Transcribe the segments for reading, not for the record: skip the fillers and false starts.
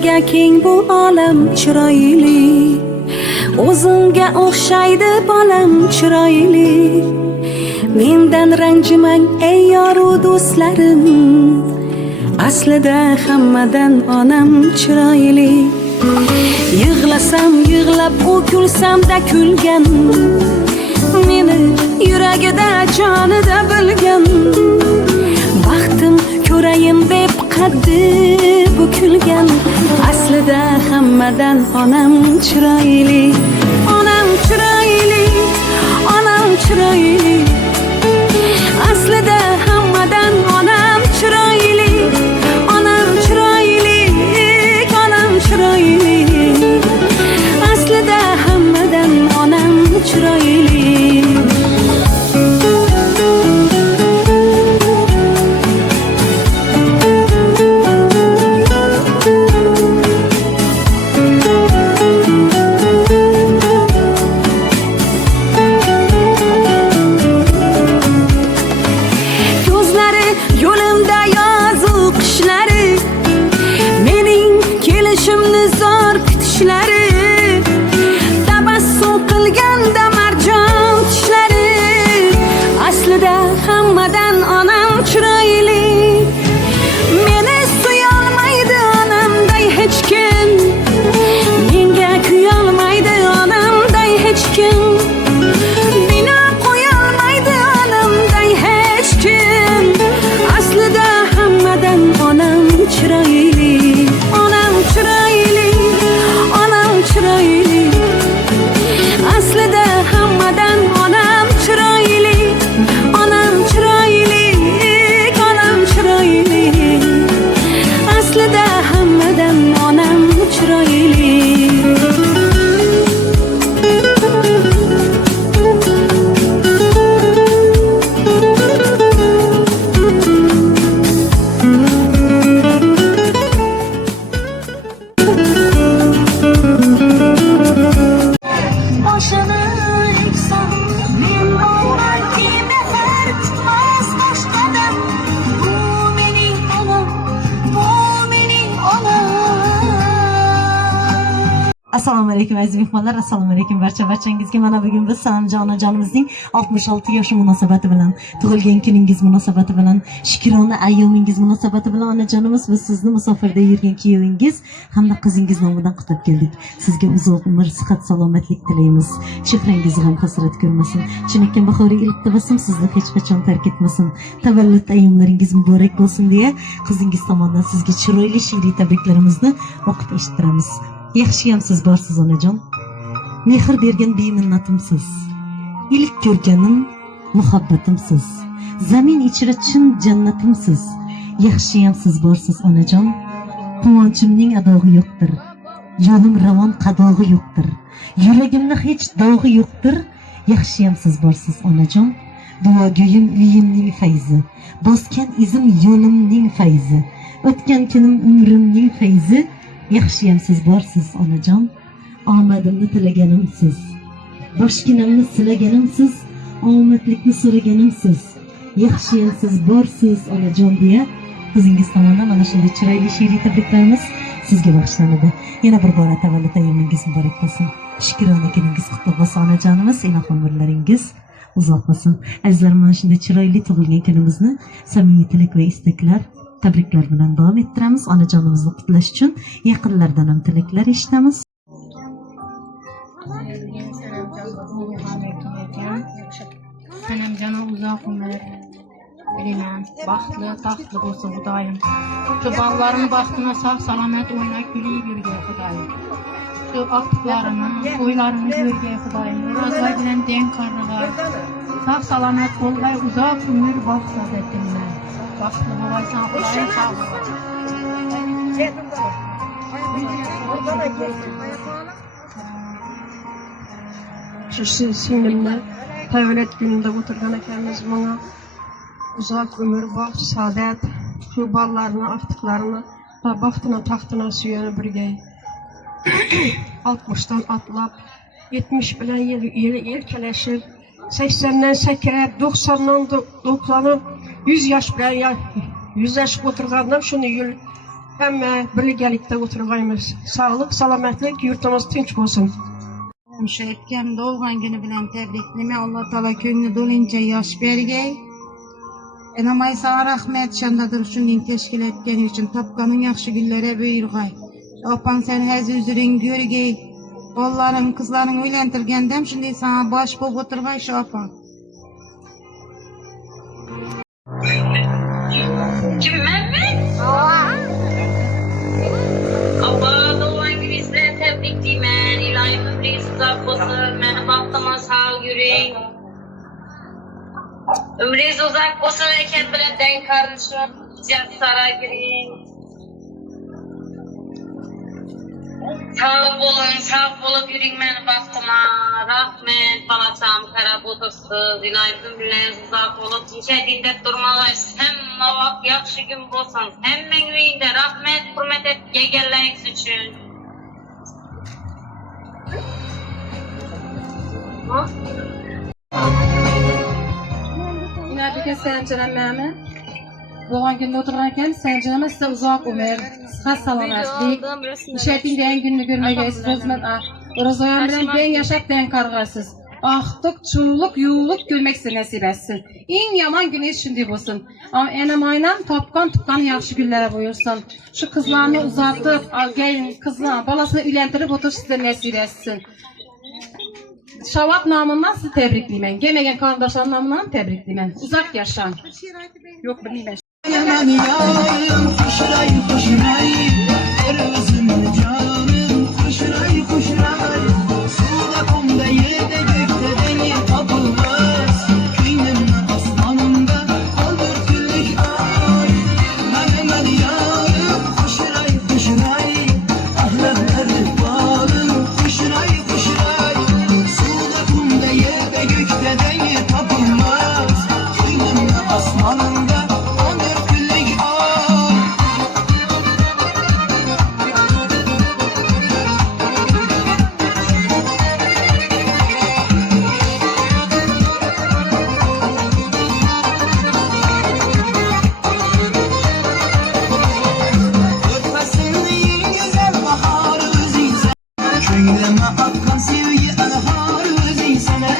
Keng bu olam chiroyli, o'zimga o'xshaydi bolam chiroyli. Mendan ranjimang ey yoru do'stlarim, aslida hammadan onam chiroyli. Yig'lasam yig'lab, u kulsamda kulgan, meni yuragida jonida bilgan. Baxtim ko'rayin deb qaddi bukilgan, aslida hammadan onam chiroyli. Onam chiroyli, onam chiroyli, aslida hammadan onam chiroyli. Onam chiroyli, onam chiroyli, aslida hammadan onam chiroyli. Tabassum qilganda marjon tishlari, aslida hammadan onam chiroyli. Meni suyolmaydi onamday hech kim, menga kuyolmaydi onamday hech kim. Bino qo'yolmaydi onamday hech kim, aslida hammadan onam chiroyli. Onam chiroyli, onam chiroyli, aslida hammadan onam chiroyli. Onam chiroyli, onam chiroyli, aslida hammadan onam chiroyli. Assalomu alaykum aziz mehmonlar, assalomu alaykum barchangizga. Mana bugun biz Salimjon onajonimizning 66 yoshi munosabati bilan, tug'ilgan kuningiz munosabati bilan, shikrona ayyomingiz munosabati bilan onajonimiz, biz sizni musofirda yurgan kuyovingiz hamda qizingiz nomidan qutlab keldik. Sizga uzoq umr, sihat, salomatlik tilaymiz. Shehringiz ham hasrat ko'rmasin. Chinakam bahoriy iliq tabassum sizni hech qachon tark etmasin. Tavallud ayyomlaringiz muborak bo'lsin deya qizingiz tomonidan sizga chiroyli shirin tabriklarimizni o'qib eshittiramiz. Yaxshiyamsiz borsiz onajon, mehr bergan beminnatımsiz, ilk ko'rganim muhabbatimsiz, zamin ichra chin jannatimsiz. Yaxshiyamsiz borsiz onajon, quvonchimning adog'i yo'qdir, yo'lim ravon qadog'i yo'qdir, yuragimda hech dog'i yo'qdir. Yaxshiyamsiz borsiz onajon, duogo'yim uyimning fayzi, bosgan izim yo'limning fayzi, o'tgan kunim umrimning fayzi. Yaxshiyamsiz borsiz onajon, omadimni tilaganimsiz, boshginamni silaganimsiz, omadlikni so'raganimsiz. Yaxshiyamsiz borsiz onajon deya qizingiz tomonidan mana shunday chiroyli she'riy tabriklarimiz sizga bag'ishlanadi. Yana bir bora tavallud ayyomingiz muborak bo'lsin. Shikrona kuningiz qutlug' bo'lsin onajonimiz, ilohim umrlaringiz uzoq bo'lsin. Azizlar, mana shunday chiroyli tug'ilgan kunimizni samimiy tilak va istaklar, tabriklar bilan davom ettiramiz. Onajonimizni qutlash uchun yaqinlardan ham tilaklar eshitamiz. Sanamjana uzoq umr bilan baxtli, taxtli bo'lsin Xudoyim. Shu bolalarning baxtini sog' salomat o'ynab kulib yurgay Xudoyim. Shu oqliqlarini, o'ylarini ko'rgay Xudoyim. Ro'zg'or bilan den qarg'ar. Sog' salomat bo'lgay, uzoq umr baxtli etinglar. Baxtli bo'laysan Xudoyim, sog' bo'laysan. Şu singlimni tavallud gününde o'tirgan ekanmiz. Bana uzoq umr, baxt, saadat, shu bolalarni, aftiqlarini va baxtini, taxtini suyanib birgay. 60'dan atlab 70 bilan yelkalashib, 80'dan sakrab, 90'dan 90'a 100 yaş bilan 100 yaş o'tirgandan shuni yil Hem birlikte oturmayız. Sağlık, salametlik, yurtumuz tinç olsun. Şu etken dolgan günü bilen tebrikleme Allah Teala könlü dolunca yaş bergey. Enamay sana rahmet şandadır şunun teşkil etken için tapkanın yakşı güllere buyurgay. Apan sen hez üzürün görgey. Oğulların kızların uylentirgendem şimdi sana baş bulup oturgay şu apan. Kim Mehmet? Abba doğan gibi sizlere tebrik deymen. İlahim ömrünüz uzak olsun. Beni baktıma sağ yürüyün. Ömrünüz uzak olsun. Eket bile denk kardeşim. Cihazlara girin. Sağ olun, sağ olup yürüyün beni baktıma. Rahmet, balaçam, kara butursuz. İlahim ömrünüz uzak olup. Dinçe dindet durmalıyız. Hem mavak yakşı gün bolsan. Hem menüyünde rahmet, hürmet et, yegerleriniz için. Yine bir kez Səncanəm Məhəmməd. Doğan günde oturarken Səncanəmə size uzak ömür, sıhhat salametlik, işletin deyen gününü görmeyeceğiz. Rozoyan bilen ben yaşap ben kargarsız. Ahtık, çuğluk, yuğluk gülmek size nasip etsin. En yaman günü şimdi olsun. Ama enem aynan topkan yaxşı güllere buyursun. Şu kızlarını uzatıp, gelin kızlarını, balasını ülentirip otur size nasip etsin. Şavat namından sizi tebrikliyim. Gemegen kardeşler namından tebrikliyim. Uzak yaşan. Yok bilmem. Yaman yarım koşuray koşuray Erozum canım koşuray koşuray Suda kumda yerde gökte beni tapılmaz Kıyının aslanında alır küllük ay Yaman yarım koşuray koşuray Ahlakları bağlım koşuray koşuray Suda kumda yerde gökte beni tapılmaz Kıyının aslanında Köyleme akkan sevgi enhar özü sana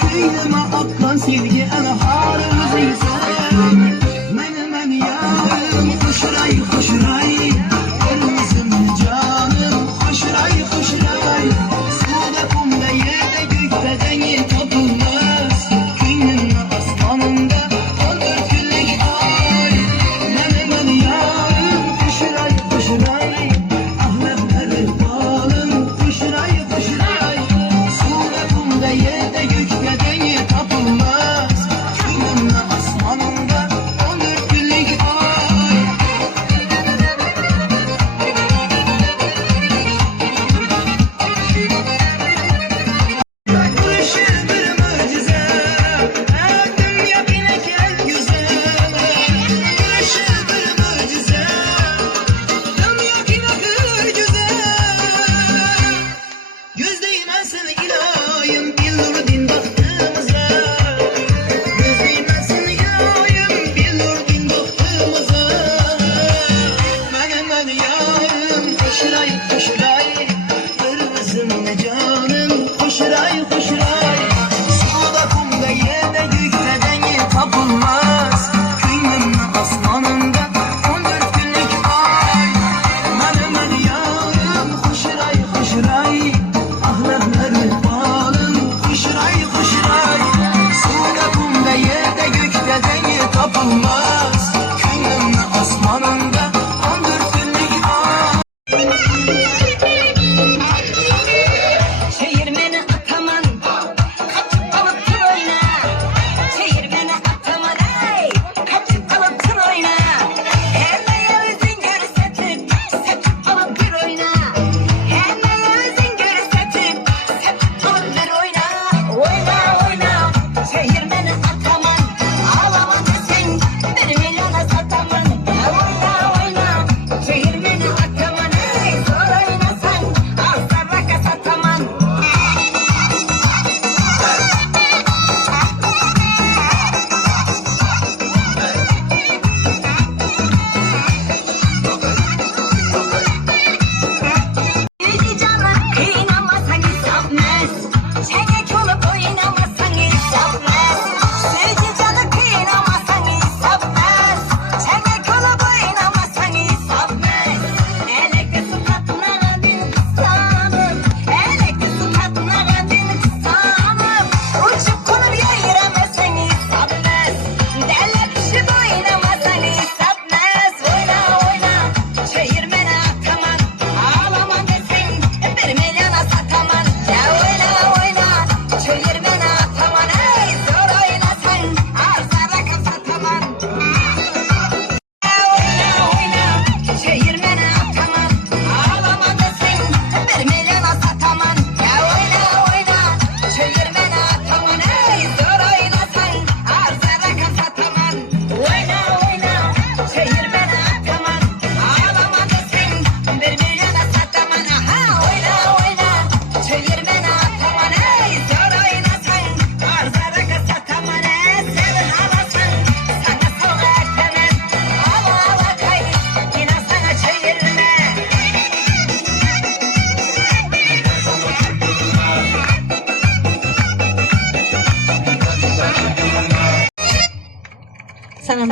Köyleme akkan sevgi enhar özü sana Men yarım koşuray koşuray Kırmızım canım koşuray koşuray Suda kumda yerde gökte denge tapılmaz Kıyının aslanında olur küllük ay Men yarım koşuray koşuray Ahmetleri bağlım koşuray koşuray Suda kumda yerde gökte denge tapılmaz Kıyının aslanında olur küllük ay Kuruşur bir mucize Erdim yakine gel yüze Kuruşur bir mucize Erdim yakine gel yüze Göz değmezsin ilahim bir nur din baktığımıza Göz değmezsin ilahim bir nur din baktığımıza Men yarım koşuray koşuray Kırmızım canım koşuray koşuray Suda kumda yerde gökte denge tapılmaz Kıyının aslanında 14 günlük ay Men yarım koşuray koşuray Ahlakları bağlım koşuray koşuray Suda kumda yerde gökte denge tapılmaz Kıyının aslanında 14 günlük ay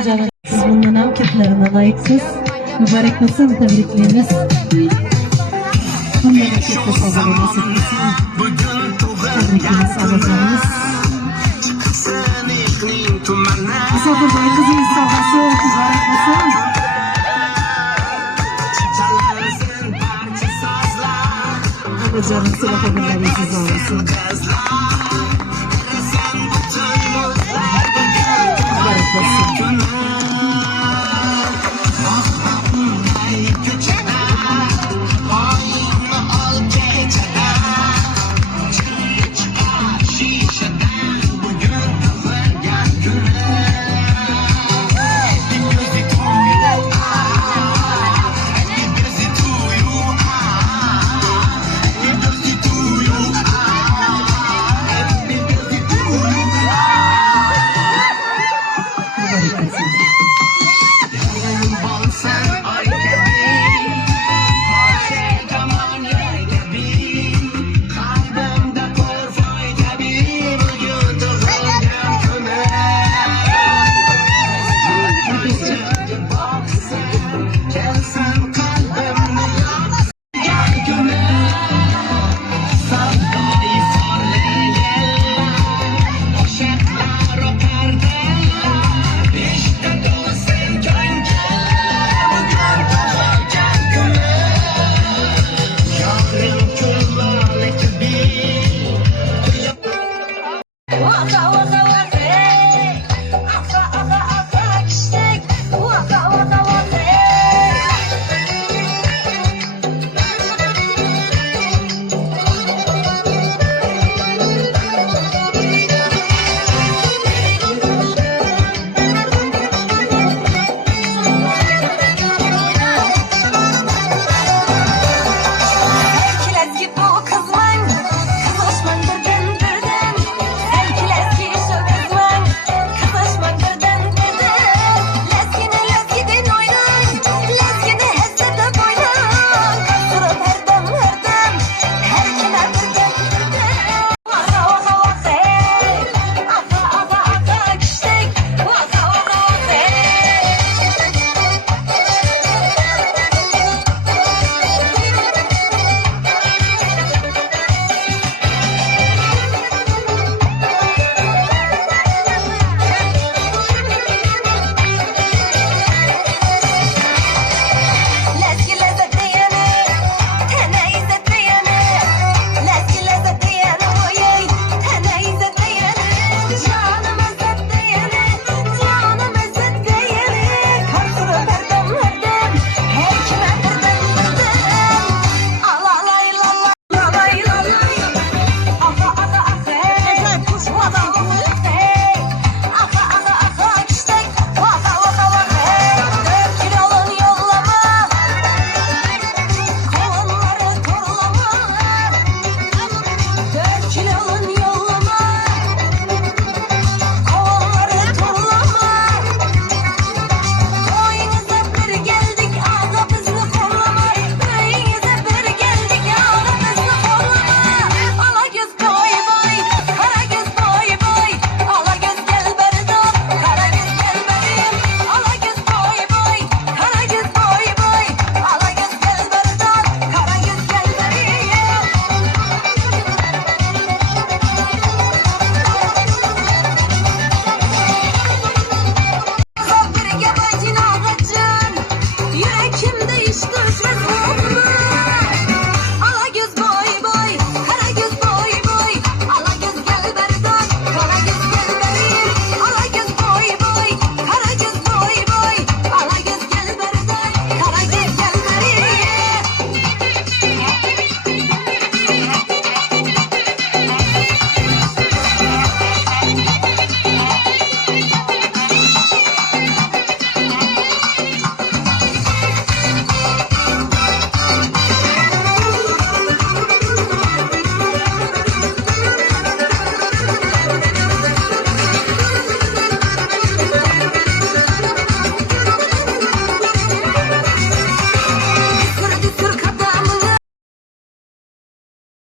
canım. Siz bundan hem köplerine layıksız. Mübarek olsun, tebrikleyiniz. Bundan da köpte sazarı nasip etsin. Tebrikleyiniz ağızlarınız. Misafir boyu kızımız sağlısı, mübarek olsun. Canım sıra kabulleri siz olsun.